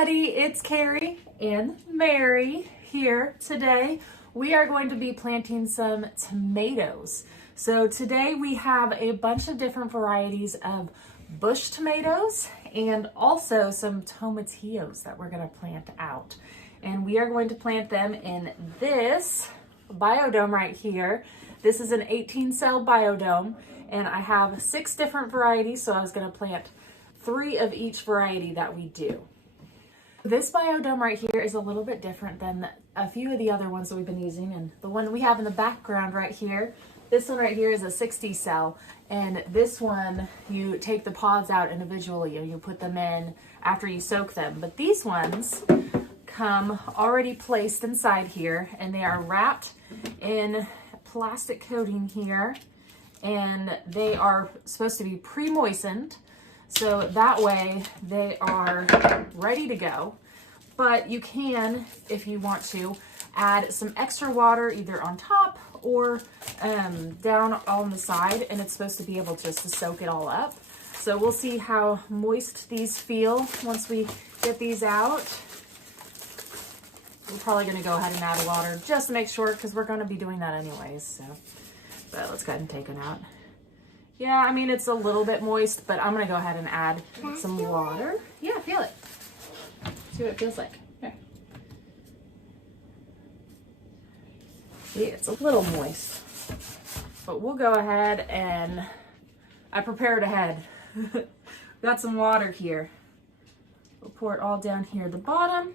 everybody, it's Carrie and Mary here. Today we are going to be planting some tomatoes. So today we have a bunch of different varieties of bush tomatoes and also some tomatillos that we're going to plant out. And we are going to plant them in this biodome right here. This is an 18-cell biodome, and I have 6 different varieties, so I was going to plant 3 of each variety that we do. This biodome right here is a little bit different than a few of the other ones that we've been using, and the one we have in the background right here, this one right here is a 60 cell, and this one you take the pods out individually and you put them in after you soak them. But these ones come already placed inside here, and they are wrapped in plastic coating here, and they are supposed to be pre-moistened. So that way they are ready to go, but you can, if you want to, add some extra water either on top or down on the side, and it's supposed to be able just to soak it all up. So we'll see how moist these feel once we get these out. We're probably gonna go ahead and add water just to make sure, because we're gonna be doing that anyways. So, but let's go ahead and take it out. Yeah, I mean, it's a little bit moist, but I'm gonna go ahead and add some water. Yeah, feel it. See what it feels like. Here. See, it's a little moist, but we'll go ahead and I prepared ahead. Got some water here. We'll pour it all down here at the bottom.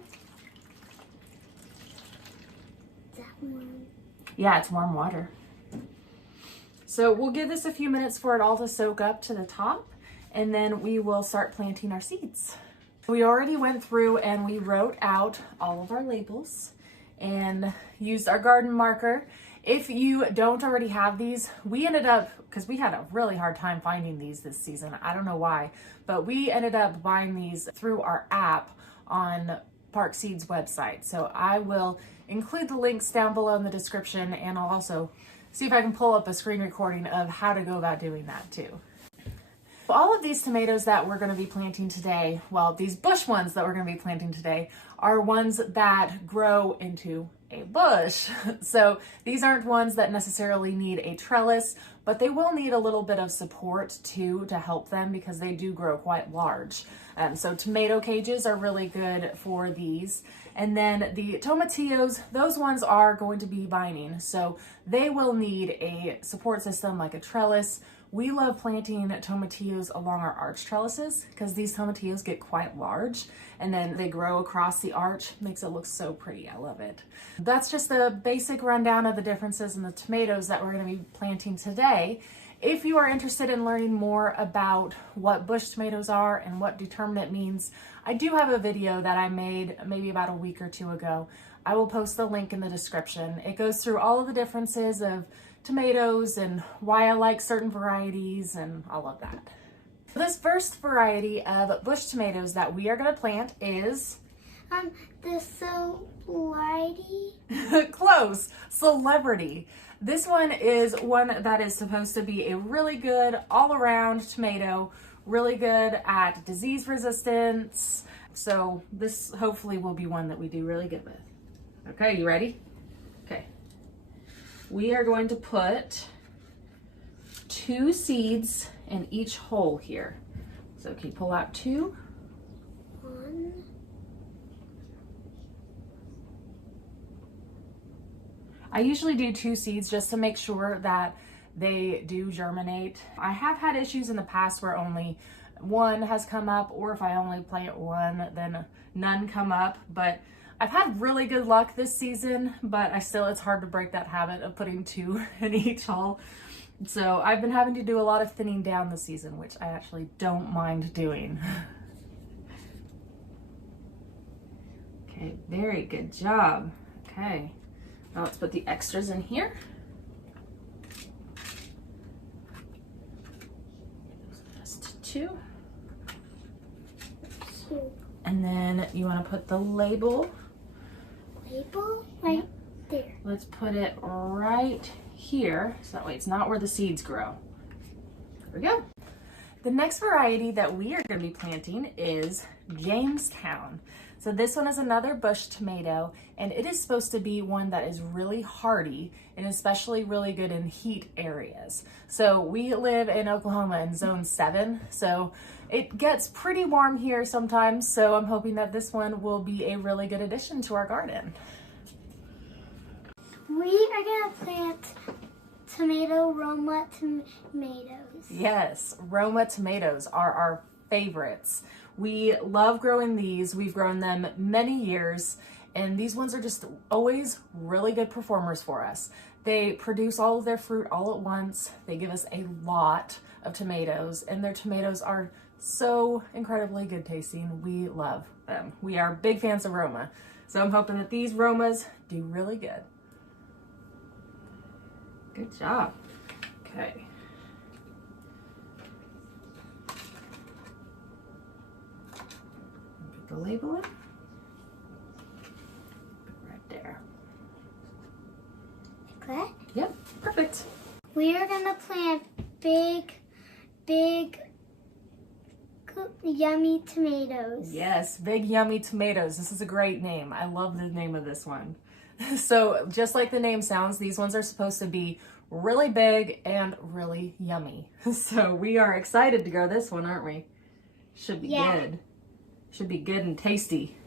Is that warm? Yeah, it's warm water. So we'll give this a few minutes for it all to soak up to the top, and then we will start planting our seeds. We already went through and we wrote out all of our labels and used our garden marker. If you don't already have these, we ended up, because we had a really hard time finding these this season, I don't know why, but we ended up buying these through our app on ParkSeed's website. So I will include the links down below in the description, and I'll also see if I can pull up a screen recording of how to go about doing that too. All of these tomatoes that we're going to be planting today, well, these bush ones that we're going to be planting today, are ones that grow into a bush. So these aren't ones that necessarily need a trellis, but they will need a little bit of support too to help them, because they do grow quite large. So tomato cages are really good for these. And then the tomatillos, those ones are going to be vining, so they will need a support system like a trellis. We love planting tomatillos along our arch trellises because these tomatillos get quite large and then they grow across the arch. Makes it look so pretty. I love it. That's just a basic rundown of the differences in the tomatoes that we're going to be planting today. If you are interested in learning more about what bush tomatoes are and what determinate means, I do have a video that I made maybe about a week or 2 ago. I will post the link in the description. It goes through all of the differences of tomatoes and why I like certain varieties and all of that. This first variety of bush tomatoes that we are going to plant is the celebrity. Close. Celebrity. This one is one that is supposed to be a really good all-around tomato, really good at disease resistance. So this hopefully will be one that we do really good with. Okay, you ready? Okay. We are going to put 2 seeds in each hole here. So can you pull out 2? 1. I usually do 2 seeds just to make sure that they do germinate. I have had issues in the past where only 1 has come up, or if I only plant 1, then none come up. But I've had really good luck this season, but it's hard to break that habit of putting 2 in each hole. So I've been having to do a lot of thinning down this season, which I actually don't mind doing. Okay, very good job. Okay. Now let's put the extras in here. Just 2. And then you want to put the label. Label right there. Let's put it right here, so that way it's not where the seeds grow. There we go. The next variety that we are going to be planting is Jamestown. So this one is another bush tomato, and it is supposed to be one that is really hardy and especially really good in heat areas. So we live in Oklahoma in zone 7, so it gets pretty warm here sometimes, so I'm hoping that this one will be a really good addition to our garden. We are gonna plant Roma tomatoes. Yes, Roma tomatoes are our favorites. We love growing these. We've grown them many years, and these ones are just always really good performers for us. They produce all of their fruit all at once. They give us a lot of tomatoes, and their tomatoes are so incredibly good tasting. We love them. We are big fans of Roma, so I'm hoping that these Romas do really good. Good job. Okay. Put the label in. Right there. Like that? Yep, perfect. We are gonna plant big, yummy tomatoes. Yes, big yummy tomatoes. This is a great name. I love the name of this one. So just like the name sounds, these ones are supposed to be really big and really yummy. So we are excited to grow this one, aren't we? Should be good. Should be good and tasty.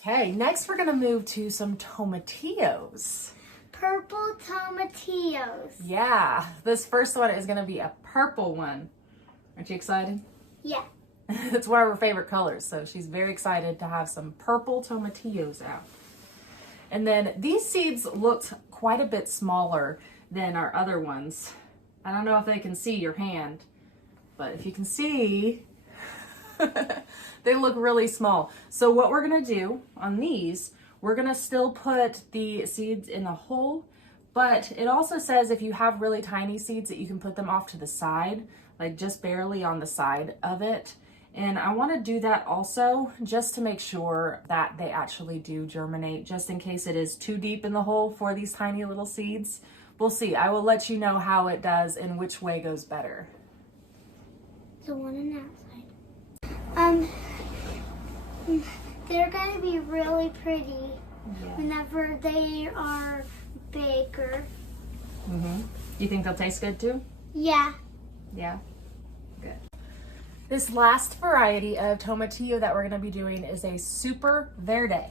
Okay, next we're gonna move to some tomatillos. Purple tomatillos. Yeah, this first one is gonna be a purple one. Aren't you excited? Yeah. It's one of her favorite colors, so she's very excited to have some purple tomatillos out. And then these seeds looked quite a bit smaller than our other ones. I don't know if they can see your hand, but if you can see, they look really small. So what we're gonna do on these, we're gonna still put the seeds in the hole, but it also says if you have really tiny seeds that you can put them off to the side, like just barely on the side of it. And I want to do that also just to make sure that they actually do germinate, just in case it is too deep in the hole for these tiny little seeds. We'll see. I will let you know how it does and which way goes better. The one on the outside. They're going to be really pretty whenever they are bigger. You think they'll taste good too? Yeah. Yeah? Good. This last variety of tomatillo that we're going to be doing is a super verde.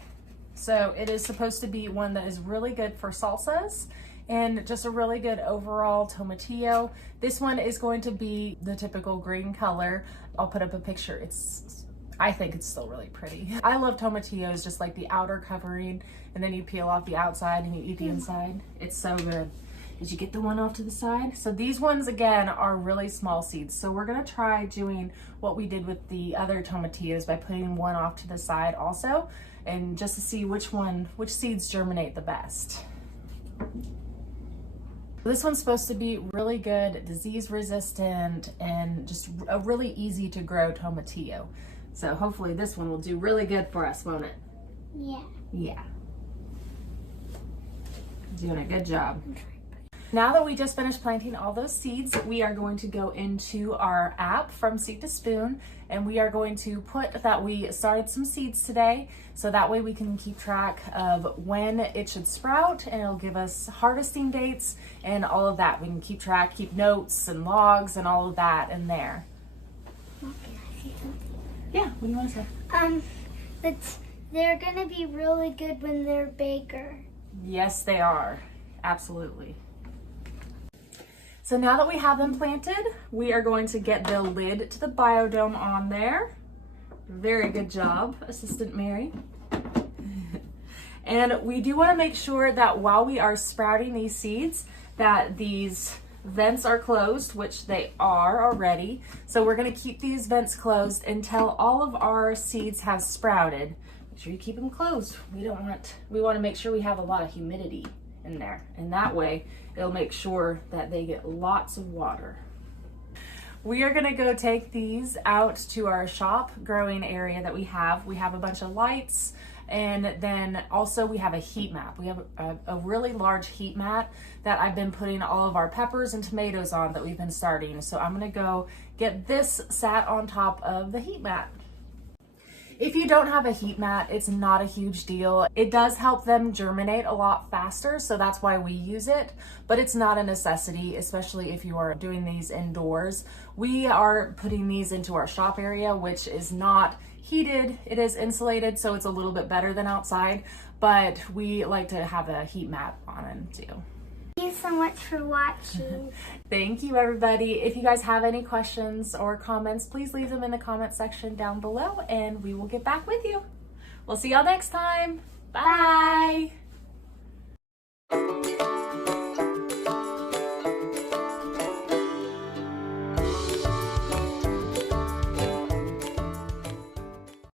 So it is supposed to be one that is really good for salsas and just a really good overall tomatillo. This one is going to be the typical green color. I'll put up a picture. I think it's still really pretty. I love tomatillos, just like the outer covering, and then you peel off the outside and you eat the inside. It's so good. Did you get the one off to the side? So these ones, again, are really small seeds. So we're gonna try doing what we did with the other tomatillos by putting one off to the side also, and just to see which seeds germinate the best. This one's supposed to be really good, disease resistant, and just a really easy to grow tomatillo. So hopefully this one will do really good for us, won't it? Yeah. Yeah. Doing a good job. Now that we just finished planting all those seeds, we are going to go into our app from Seed to Spoon, and we are going to put that we started some seeds today, so that way we can keep track of when it should sprout, and it'll give us harvesting dates and all of that. We can keep track, keep notes and logs and all of that in there. Can I say something? Yeah, what do you want to say? They're gonna be really good when they're bigger. Yes, they are. Absolutely. So now that we have them planted, we are going to get the lid to the biodome on there. Very good job, Assistant Mary. And we do want to make sure that while we are sprouting these seeds, that these vents are closed, which they are already. So we're going to keep these vents closed until all of our seeds have sprouted. Make sure you keep them closed. We want to make sure we have a lot of humidity in there, and that way it'll make sure that they get lots of water. We are gonna go take these out to our shop growing area that we have. We have a bunch of lights, and then also we have a heat mat. We have a really large heat mat that I've been putting all of our peppers and tomatoes on that we've been starting. So I'm gonna go get this sat on top of the heat mat. If you don't have a heat mat, it's not a huge deal. It does help them germinate a lot faster, so that's why we use it, but it's not a necessity, especially if you are doing these indoors. We are putting these into our shop area, which is not heated. It is insulated, so it's a little bit better than outside, but we like to have a heat mat on them too. Thank you so much for watching. Thank you, everybody. If you guys have any questions or comments, please leave them in the comment section down below and we will get back with you. We'll see y'all next time. Bye.